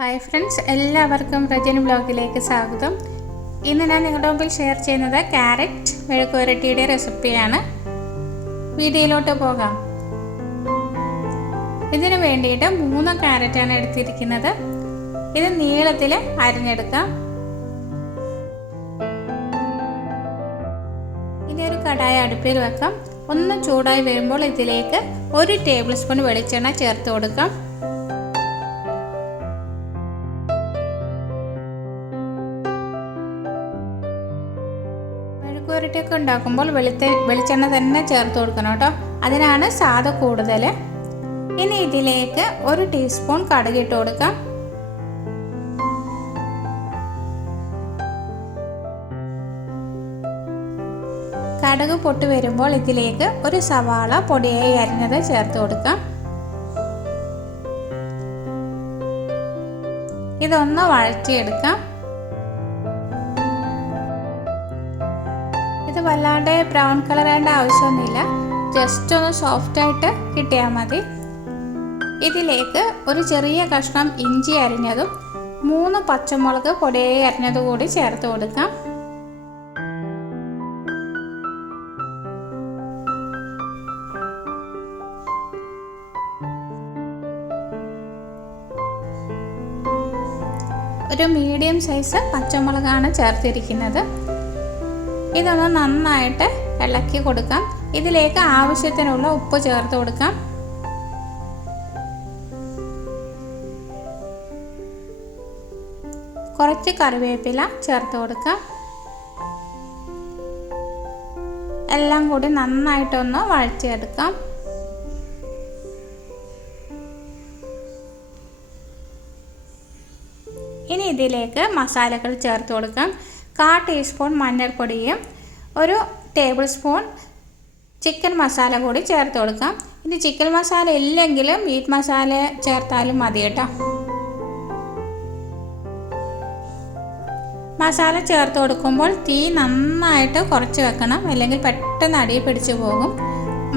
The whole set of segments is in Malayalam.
ഹായ് ഫ്രണ്ട്സ് എല്ലാവർക്കും രജൻ ബ്ലോഗിലേക്ക് സ്വാഗതം. ഇന്ന് ഞാൻ നിങ്ങളുടെ മുമ്പിൽ ഷെയർ ചെയ്യുന്നത് ക്യാരറ്റ് മെഴുക്കുവരട്ടിയുടെ റെസിപ്പിയാണ്. വീഡിയോയിലോട്ട് പോകാം. ഇതിനു വേണ്ടിയിട്ട് മൂന്ന് ക്യാരറ്റാണ് എടുത്തിരിക്കുന്നത്. ഇത് നീളത്തിൽ അരിഞ്ഞെടുക്കാം. ഇനി ഒരു കടായ അടുപ്പിൽ വെക്കാം. ഒന്ന് ചൂടായി വരുമ്പോൾ ഇതിലേക്ക് ഒരു ടേബിൾ സ്പൂൺ വെളിച്ചെണ്ണ ചേർത്ത് കൊടുക്കാം. മെഴുക്കുവരട്ടിയൊക്കെ ഉണ്ടാക്കുമ്പോൾ വെളുത്ത വെളിച്ചെണ്ണ തന്നെ ചേർത്ത് കൊടുക്കണം കേട്ടോ. അതിനാണ് സാധ കൂടുതൽ. ഇനി ഇതിലേക്ക് ഒരു ടീസ്പൂൺ കടുക് ഇട്ട് കൊടുക്കാം. കടുക് പൊട്ടി വരുമ്പോൾ ഇതിലേക്ക് ഒരു സവാള പൊടിയായി അരിഞ്ഞത് ചേർത്ത് കൊടുക്കാം. ഇതൊന്ന് വഴറ്റിയെടുക്കാം. ഇത് വല്ലാണ്ട് ബ്രൗൺ കളർ ആവേണ്ട ആവശ്യമൊന്നുമില്ല. ജസ്റ്റ് ഒന്ന് സോഫ്റ്റ് ആയിട്ട് കിട്ടിയാൽ മതി. ഇതിലേക്ക് ഒരു ചെറിയ കഷ്ണം ഇഞ്ചി അരിഞ്ഞതും മൂന്ന് പച്ചമുളക് പൊടിയായി അരിഞ്ഞതും കൂടി ചേർത്ത് കൊടുക്കാം. ഒരു മീഡിയം സൈസ് പച്ചമുളകാണ് ചേർത്തിരിക്കുന്നത്. ഇതൊന്ന് നന്നായിട്ട് ഇളക്കി കൊടുക്കാം. ഇതിലേക്ക് ആവശ്യത്തിനുള്ള ഉപ്പ് ചേർത്ത് കൊടുക്കാം. കുറച്ച് കറിവേപ്പില ചേർത്ത് കൊടുക്കാം. എല്ലാം കൂടി നന്നായിട്ടൊന്ന് വഴച്ചെടുക്കാം ഇനി ഇതിലേക്ക് മസാലകൾ ചേർത്ത് കൊടുക്കാം. കാ ടീസ്പൂൺ മഞ്ഞൾപ്പൊടിയും ഒരു ടേബിൾ സ്പൂൺ ചിക്കൻ മസാല കൂടി ചേർത്ത് കൊടുക്കാം. ഇനി ചിക്കൻ മസാല ഇല്ലെങ്കിൽ മീറ്റ് മസാല ചേർത്താലും മതി കേട്ടോ. മസാല ചേർത്ത് കൊടുക്കുമ്പോൾ തീ നന്നായിട്ട് കുറച്ച് വെക്കണം. അല്ലെങ്കിൽ പെട്ടെന്ന് അടി പിടിച്ചു പോകും.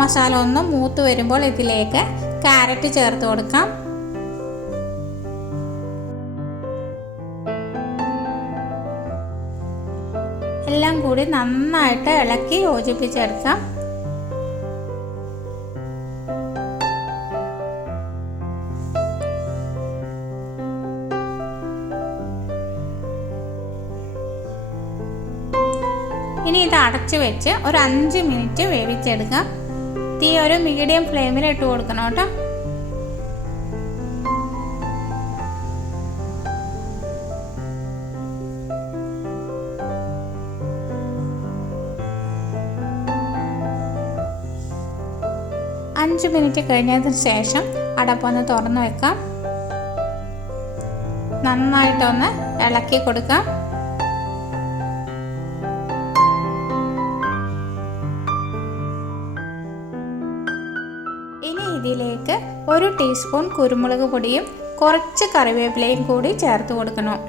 മസാല ഒന്ന് മൂത്ത് വരുമ്പോൾ ഇതിലേക്ക് ക്യാരറ്റ് ചേർത്ത് കൊടുക്കാം. എല്ലാം കൂടി നന്നായിട്ട് ഇളക്കി യോജിപ്പിച്ചെടുക്കാം. ഇനി ഇത് അടച്ചു വെച്ച് ഒരു അഞ്ച് മിനിറ്റ് വേവിച്ചെടുക്കാം. തീ ഒരു മീഡിയം ഫ്ലെയിമിൽ ഇട്ട് കൊടുക്കണം കേട്ടോ. അഞ്ച് മിനിറ്റ് കഴിഞ്ഞതിന് ശേഷം അടപ്പൊന്ന് തുറന്നു വെക്കാം. നന്നായിട്ടൊന്ന് ഇളക്കി കൊടുക്കാം. ഇനി ഇതിലേക്ക് ഒരു ടീസ്പൂൺ കുരുമുളക് പൊടിയും കുറച്ച് കറിവേപ്പിലയും കൂടി ചേർത്ത് കൊടുക്കണം.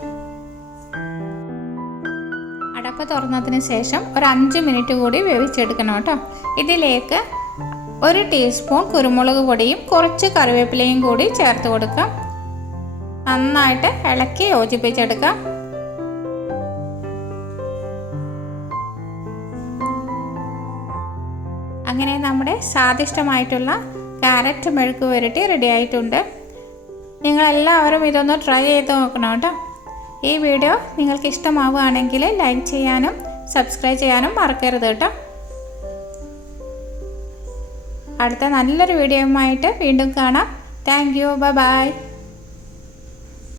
അടപ്പ് തുറന്നതിന് ശേഷം ഒരു അഞ്ച് മിനിറ്റ് കൂടി വേവിച്ചെടുക്കണം കേട്ടോ. ഇതിലേക്ക് ഒരു ടീസ്പൂൺ കുരുമുളക് പൊടിയും കുറച്ച് കറിവേപ്പിലയും കൂടി ചേർത്ത് കൊടുക്കാം. നന്നായിട്ട് ഇളക്കി യോജിപ്പിച്ചെടുക്കാം. അങ്ങനെ നമ്മുടെ സ്വാദിഷ്ടമായിട്ടുള്ള ക്യാരറ്റ് മെഴുക്ക് പുരട്ടി റെഡി ആയിട്ടുണ്ട്. നിങ്ങളെല്ലാവരും ഇതൊന്ന് ട്രൈ ചെയ്ത് നോക്കണം കേട്ടോ. ഈ വീഡിയോ നിങ്ങൾക്ക് ഇഷ്ടമാവുകയാണെങ്കിൽ ലൈക്ക് ചെയ്യാനും സബ്സ്ക്രൈബ് ചെയ്യാനും മറക്കരുത് കേട്ടോ. അടുത്ത നല്ലൊരു വീഡിയോയുമായിട്ട് വീണ്ടും കാണാം. Thank you by